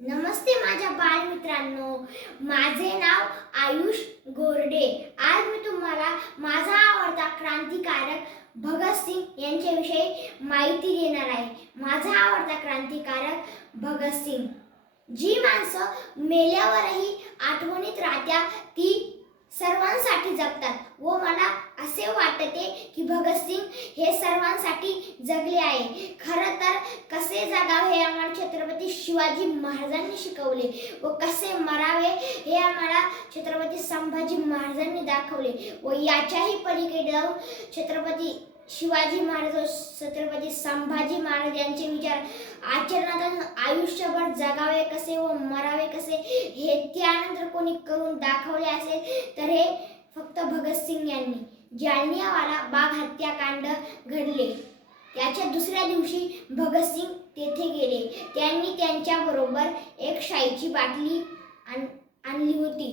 नमस्ते माझ्या बालमित्रांनो, माझे नाव आयुष गोरडे। आज मी तुम्हाला माझा आवडता क्रांतिकारक भगतसिंग यांच्याविषयी माहिती देणार आहे। माझा आवडता क्रांतिकारक भगतसिंग। जी माणसं मेल्यावरही आठवणीत राहत्या ती सर्वांसाठी जगतात व मला असे वाटते की भगतसिंग हे सर्वांसाठी जगले आहे। खरं तर कसे जगावे हे आम्हाला छत्रपती शिवाजी महाराजांनी शिकवले व कसे मरावे हे आम्हाला छत्रपती संभाजी महाराजांनी दाखवले व याच्याही पलीकडे जाऊन छत्रपती शिवाजी महाराज छत्रपती संभाजी महाराज यांचे विचार आचरणात आयुष्यभर जगावे कसे व मरावे कसे हे त्यानंतर कोणी करून दाखवले असेल तर हे फक्त भगतसिंग यांनी। जालियनवाला बाग हत्याकांड घडले त्याच्या दुसऱ्या दिवशी भगतसिंग तेथे गेले। त्यांनी त्यांच्याबरोबर एक शाईची बाटली आणली होती।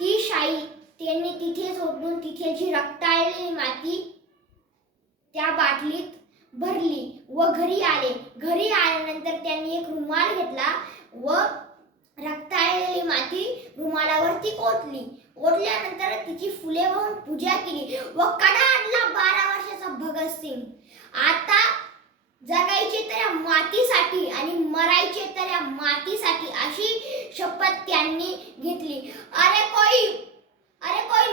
ती शाई त्यांनी तिथेच ओतून तिथेची रक्ताळलेली माती त्या बाटलीत भरली व घरी आले। घरी आल्यानंतर त्यांनी एक रुमाल घेतला व रक्ताळलेली माती रुमालावरती ओतली। ओतल्यानंतर तिची फुले वाहून पूजा केली व कडाडला 12 वर्षाचा भगतसिंग। आता जगायचे तर या मातीसाठी आणि मरायचे तर या मातीसाठी अशी शपथ त्यांनी घेतली। अरे कोई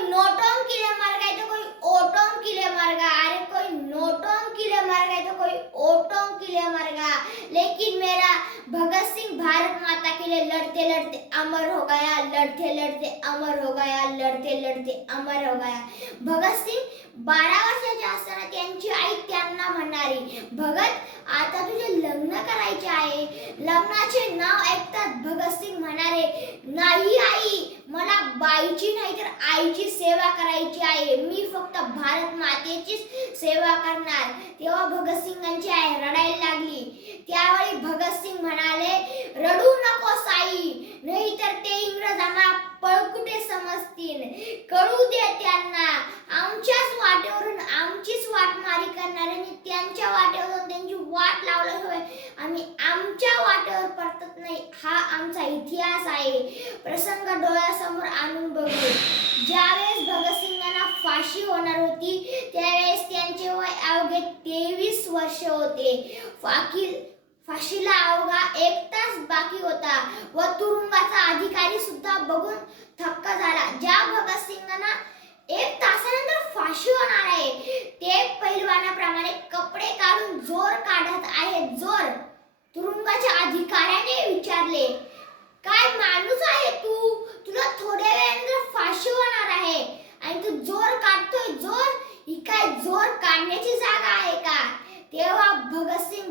नोटों के लिए मर गए तो कोई ओटों के लिए मर गया। अरे कोई नोटों के लिए मर गए तो कोई ओटों के लिए मर गया, लेकिन मेरा भगत सिंह भारत माता के लिए लड़ते लड़ते अमर हो गया, लड़ते लड़ते अमर हो गया, लड़ते लड़ते अमर हो गया। भगत सिंग 12 वर्षाचे असताना त्यांची आई त्यांना म्हणाली, भगत आता तुझे लग्न करायचे आहे। लग्नाचे नाव ऐकतात भगतसिंग म्हणाले, नाही आई, मला बाईची नाही तर आईची सेवा करायची आहे। मी फक्त भारत मातेची सेवा करणार। तेव्हा भगतसिंगांची आई रडायला लागली। त्यावेळी भगतसिंग म्हणाले, रडू नको साई, नाही तर ते इंग्रजांना पळकुटे समजतील। कळू दे त्यांना, आमच्याच वाटेवरून आमचीच वाटमारी करणाऱ्यांनी त्यांच्या वाटेवरून त्यांची वाट लावल्याशिवाय आम्ही आमच्या वाटेवर परतत नाही, हा आमचा इतिहास आहे। प्रसंग डोळ्यासमोर आणून बघू। ज्यावेळेस भगतसिंगांना फाशी होणार होती त्यावेळेस त्यांचे वय अवघे 23 वर्ष होते। फाशीला अवघा 1 तास बाकी होता व तुरुंगाचा अधिकारी सुद्धा बघून थक्क झाला। ज्या भगतसिंगांना 1 तासानंतर फाशी होणार आहे ते पहिलवानाप्रमाणे कपडे काढून जोर काढत आहेत। जोर तुरुंगाच्या अधिकाऱ्याने विचारले, काय माणूस आहे तू? तुला थोड्या वेळानंतर फाशी होणार आहे आणि तू जोर काढतोय? जोर ही काय जोर काढण्याची जागा आहे का? तेव्हा भगतसिंग